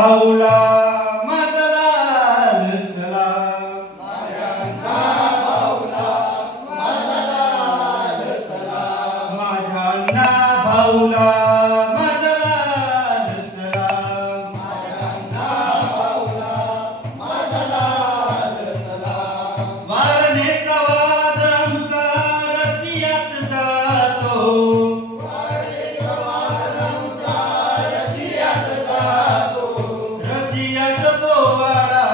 भाऊला माझा लाल सलाम, माझ्या अण्णा भाऊला माझा लाल सलाम, माझ्या अण्णा भाऊला माझा लाल सलाम, माझ्या अण्णा भाऊला माझा लाल सलाम. वारणेचा वाद आमचा रसियात जातो, वारणेचा वाद आमचा रसियात जातो, रसियात पोवाडा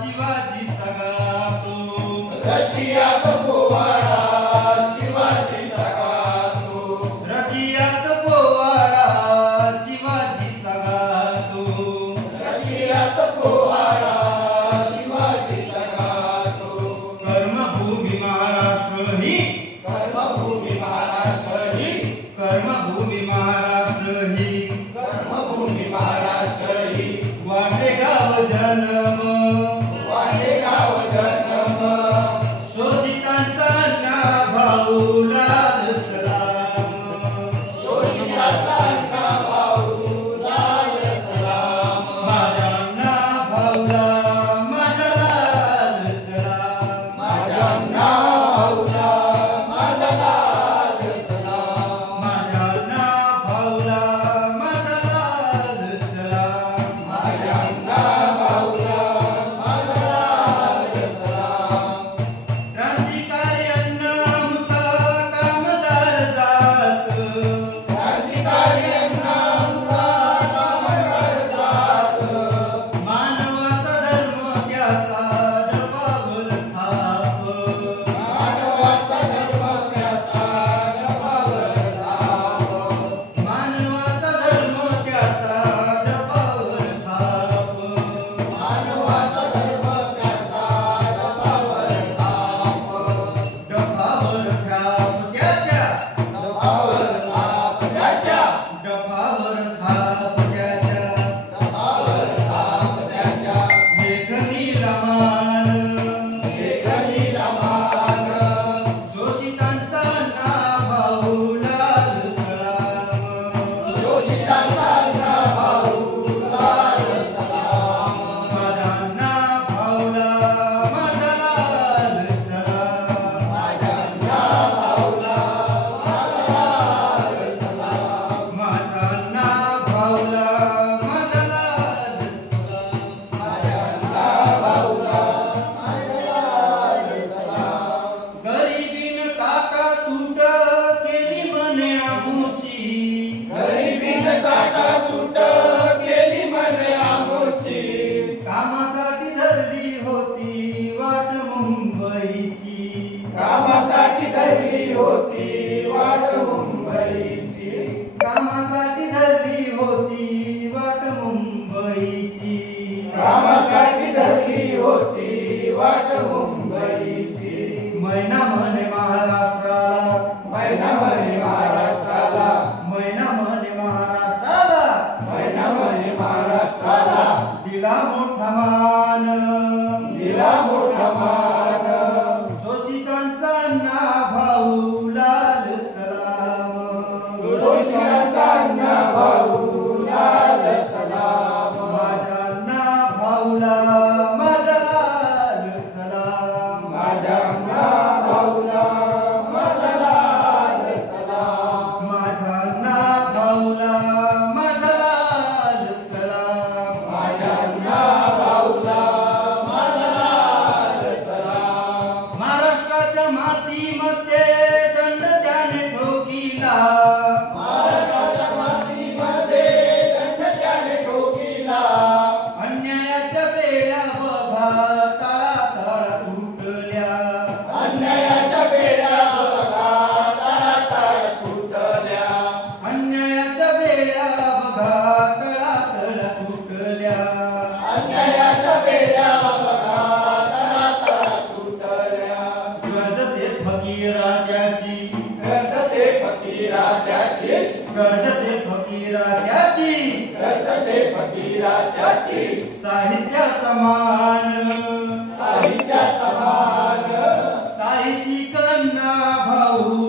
शिवाजीचा गातो, रसियात पोवाडा शिवाजीचा गातो, रसियात पोवाडा शिवाजीचा गातो. रसियात पोवाडा शिवाजीचा गातो. कर्मभूमी महाराष्ट्र ही, कर्मभूमी महाराष्ट्र ही, कर्मभूमी महाराष्ट्र ही, कर्मभूमी महाराष्ट्र ही, वाटेगाव जन्म, वाटेगाव जन्म, शोषितांचा अण्णा भाऊ लाल सलाम, शोषिताचा अण्णा भाऊ लाल सलाम, माझ्या अण्णा भाऊला माझा लाल सलाम, माझ्या अण्णा भाऊला माझा लाल सलाम, माझ्या अण्णा भाऊला माझा लाल सलाम. माझ्या अण्णा भाऊला माझा लाल सलाम. क्रांतिकारी अण्णा आमचा कामदार जात, क्रांतिकारी अण्णा आमचा कामगार जात, मानवाचा धर्म त्याचा डबावर थाप, मानवाचा धर्म त्याचा डबावर थाप, मानवाचा धर्म त्याचा डबावर थाप, मानवाचा धर्म त्याचा डबावर थाप, डबावर थाप त्याच्या, डबावर थाप त्याच्या, डबावर थाप त्याच्या, डबावर थाप त्याच्या, लेखणीला मान, लेखणीला मान, शोषितांचा अण्णा भाऊ लाल सलाम, शोषिताचा अण्णा भाऊ लाल सलाम, माझ्या अण्णा भाऊला माझा लाल सलाम, माझ्या अण्णा भाऊला माझा लाल सलाम, माझा अण्णा भाऊला माझा लाल सलाम. माझ्या अण्णा भाऊला माझा लाल सलाम. गरिबीन काका तूट केली म्हणे आमुची, गरिबीन काटा तुट केली म्हणे आमची, कामासाठी धरली होती वाट मुंबईची, कामासाठी धरली होती वाट मुंबईची, कामासाठी धरली होती वाट मुंबईची, कामासाठी धरली होती वाट मुंबईची. मैना म्हणे महाराष्ट्राला, मैना म्हणे महाराष्ट्राला, मैना म्हणे महाराष्ट्राला, मैना म्हणे महाराष्ट्राला, दिला मोठा मान, दिला मोठा मान, शोषितांचा अण्णा भाऊ लाल सलाम, शोषिताचा अण्णा भाऊ लाल सलाम, माझ्या अण्णा भाऊला माझा लाल सलाम, माझ्या अण्णा भाऊला माझा लाल सलाम, माझ्या अण्णा भाऊला माझा लाल सलाम, माझ्या अण्णा भाऊला माझा लाल सलाम. महाराष्ट्राच्या मातीमध्ये दंड त्याने ठोकिला, महाराष्ट्राच्या मातीमध्ये दंड त्याने ठोकिला, अन्यायाच्या बेड्या बघा तळातळ तुटल्या, अन्यायाच्या बेड्या बघा तळातळ तुटल्या, अन्यायाच्या बेड्या बघा तळातळ तुटल्या, अन्यायाच्या बेड्या बघा तळातळ तुटल्या. गरजते फकीरा त्याची, गरजते फकीरा त्याची, गरजते फकीरा त्याची, गरजते फकीरा त्याची, साहित्याचा मान, साहित्याचा मान, साहित्यिक अण्णा भाऊ